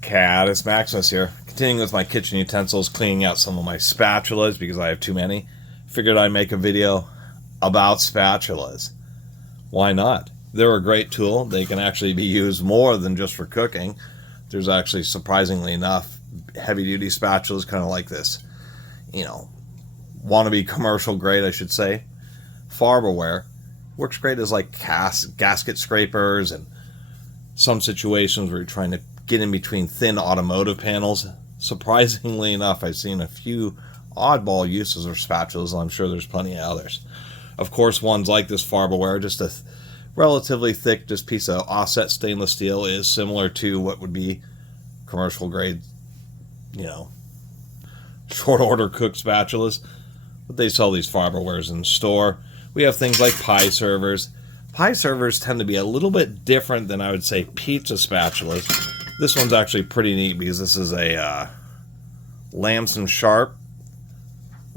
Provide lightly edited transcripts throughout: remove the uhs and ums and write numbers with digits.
Catus, Maximus here. Continuing with my kitchen utensils, cleaning out some of my spatulas because I have too many. Figured I'd make a video about spatulas. Why not? They're a great tool. They can actually be used more than just for cooking. There's actually, surprisingly enough, heavy-duty spatulas kind of like this, wannabe commercial grade, I should say. Farberware. Works great as like gasket scrapers and some situations where you're trying to get in between thin automotive panels. Surprisingly enough, I've seen a few oddball uses of spatulas, and I'm sure there's plenty of others. Of course, ones like this Farberware, just a relatively thick just piece of offset stainless steel, is similar to what would be commercial grade, short order cooked spatulas. But they sell these Farberwares in the store. We have things like pie servers. Pie servers tend to be a little bit different than, I would say, pizza spatulas. This one's actually pretty neat because this is a Lamson Sharp,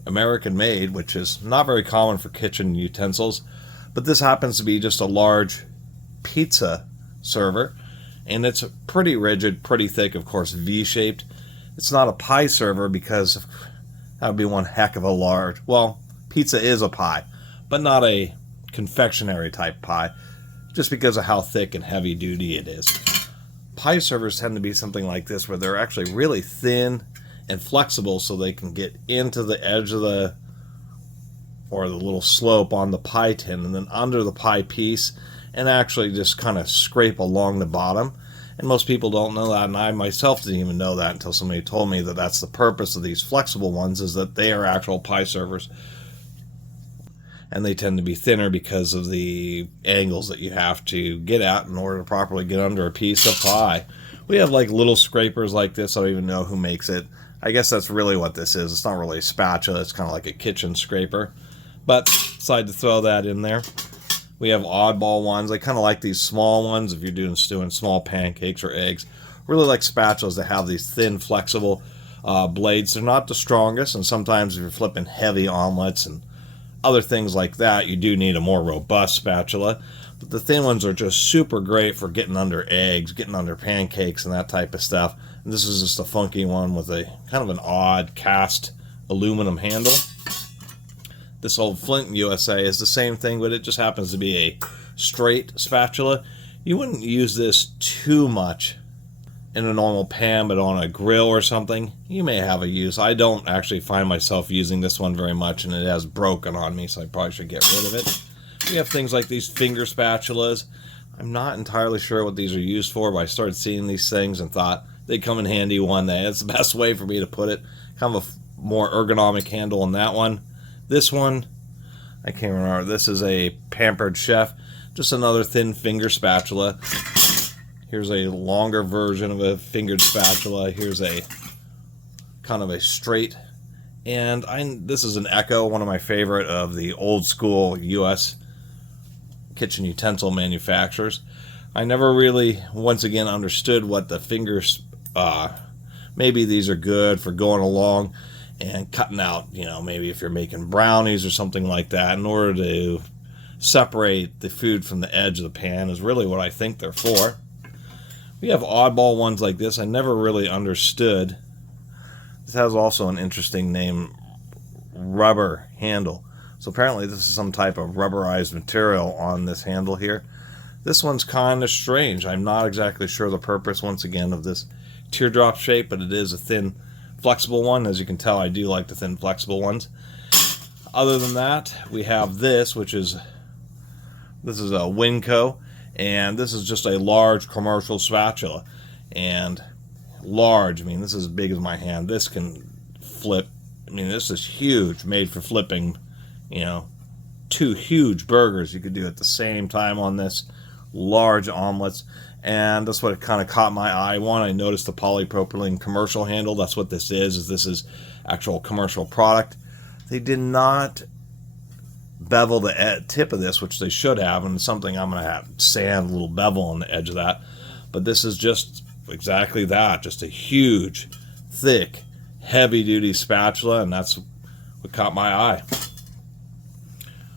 American made, which is not very common for kitchen utensils. But this happens to be just a large pizza server, and it's pretty rigid, pretty thick, of course, V-shaped. It's not a pie server because that would be one heck of a large, well, pizza is a pie, but not a confectionery type pie, just because of how thick and heavy duty it is. Pie servers tend to be something like this, where they're actually really thin and flexible, so they can get into the edge of the little slope on the pie tin and then under the pie piece and actually just kind of scrape along the bottom. And most people don't know that, and I myself didn't even know that until somebody told me that that's the purpose of these flexible ones, is that they are actual pie servers. And they tend to be thinner because of the angles that you have to get at in order to properly get under a piece of pie. We have like little scrapers like this. I don't even know who makes it. I guess that's really what this is. It's not really a spatula. It's kind of like a kitchen scraper. But decided to throw that in there. We have oddball ones. I kind of like these small ones if you're doing small pancakes or eggs. Really like spatulas that have these thin, flexible blades. They're not the strongest, and sometimes if you're flipping heavy omelets and other things like that, you do need a more robust spatula. But the thin ones are just super great for getting under eggs, getting under pancakes, and that type of stuff. And this is just a funky one with a kind of an odd cast aluminum handle. This old Flint USA is the same thing, but it just happens to be a straight spatula. You wouldn't use this too much in a normal pan, but on a grill or something, you may have a use. I don't actually find myself using this one very much, and it has broken on me, so I probably should get rid of it. We have things like these finger spatulas. I'm not entirely sure what these are used for, but I started seeing these things and thought they'd come in handy one day. It's the best way for me to put it. Kind of a more ergonomic handle on that one. This one, I can't remember. This is a Pampered Chef. Just another thin finger spatula. Here's a longer version of a fingered spatula. Here's a kind of a straight. And this is an Echo, one of my favorite of the old school U.S. kitchen utensil manufacturers. I never really, once again, understood what the fingers, maybe these are good for going along and cutting out, maybe if you're making brownies or something like that, in order to separate the food from the edge of the pan, is really what I think they're for. We have oddball ones like this. I never really understood. This has also an interesting name, rubber handle. So apparently this is some type of rubberized material on this handle here. This one's kind of strange. I'm not exactly sure the purpose, once again, of this teardrop shape, but it is a thin, flexible one. As you can tell, I do like the thin, flexible ones. Other than that, we have this, this is a Winco, and this is just a large commercial spatula. And large, I mean, this is as big as my hand. This can flip. I mean, this is huge, made for flipping, 2 huge burgers you could do at the same time on this, large omelets. And that's what kind of caught my eye. One, I noticed the polypropylene commercial handle. That's what this is this is actual commercial product. They did not bevel the tip of this, which they should have, and it's something I'm going to have sand, a little bevel on the edge of that. But this is just exactly that, just a huge, thick, heavy-duty spatula, and that's what caught my eye.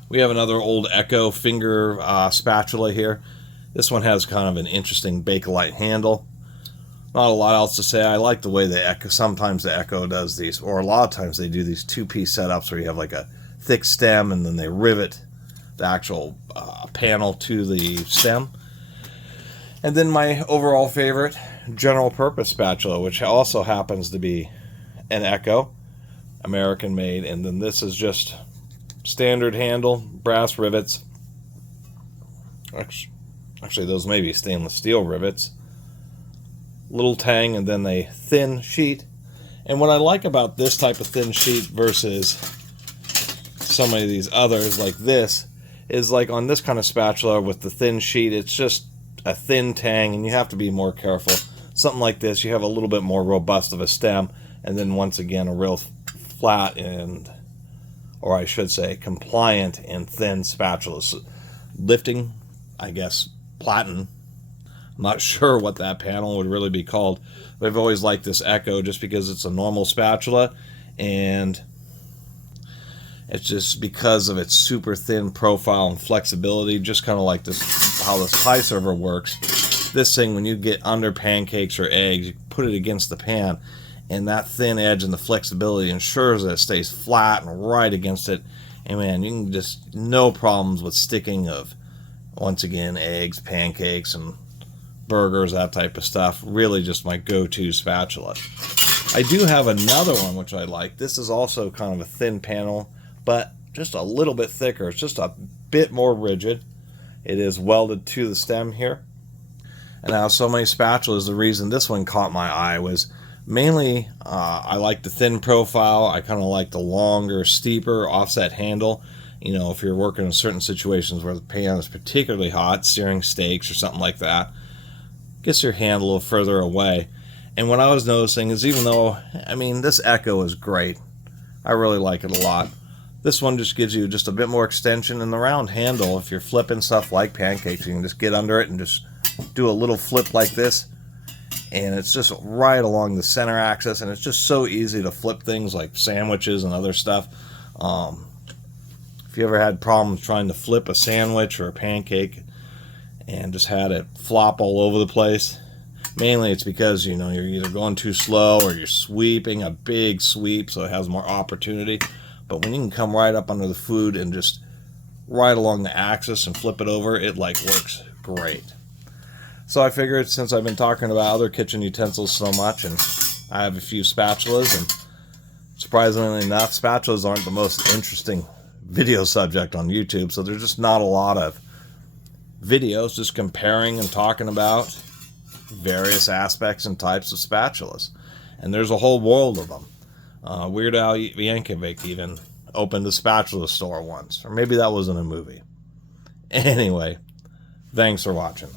We have another old Echo finger spatula here. This one has kind of an interesting Bakelite handle. Not a lot else to say. I like the way the Echo, sometimes the Echo does these, or a lot of times they do these two-piece setups where you have like a thick stem and then they rivet the actual panel to the stem. And then my overall favorite, general purpose spatula, which also happens to be an Echo, American made. And then this is just standard handle, brass rivets. Actually, those may be stainless steel rivets. Little tang and then a thin sheet. And what I like about this type of thin sheet versus so many of these others like this is like on this kind of spatula with the thin sheet, it's just a thin tang and you have to be more careful. Something like this, you have a little bit more robust of a stem, and then once again a real flat and, or I should say compliant and thin spatula. So lifting, I guess, platen. I'm not sure what that panel would really be called, but I've always liked this Echo just because it's a normal spatula, and it's just because of its super thin profile and flexibility, just kind of like this, how this pie server works. This thing, when you get under pancakes or eggs, you put it against the pan, and that thin edge and the flexibility ensures that it stays flat and right against it. And man, you can just, no problems with sticking of, once again, eggs, pancakes, and burgers, that type of stuff. Really just my go-to spatula. I do have another one which I like. This is also kind of a thin panel, but just a little bit thicker. It's just a bit more rigid. It is welded to the stem here. And now so many spatulas, the reason this one caught my eye was mainly I like the thin profile. I kind of like the longer, steeper offset handle. You know, if you're working in certain situations where the pan is particularly hot, searing steaks or something like that, gets your hand a little further away. And what I was noticing is, even though, I mean, this Echo is great, I really like it a lot, this one just gives you just a bit more extension in the round handle. If you're flipping stuff like pancakes, you can just get under it and just do a little flip like this, and it's just right along the center axis, and it's just so easy to flip things like sandwiches and other stuff. If you ever had problems trying to flip a sandwich or a pancake and just had it flop all over the place, mainly it's because, you know, you're either going too slow or you're sweeping a big sweep so it has more opportunity. But when you can come right up under the food and just right along the axis and flip it over, it like works great. So I figured, since I've been talking about other kitchen utensils so much, and I have a few spatulas, and surprisingly enough, spatulas aren't the most interesting video subject on YouTube, so there's just not a lot of videos just comparing and talking about various aspects and types of spatulas. And there's a whole world of them. Weird Al Yankovic even opened a spatula store once, or maybe that was in a movie. Anyway, thanks for watching.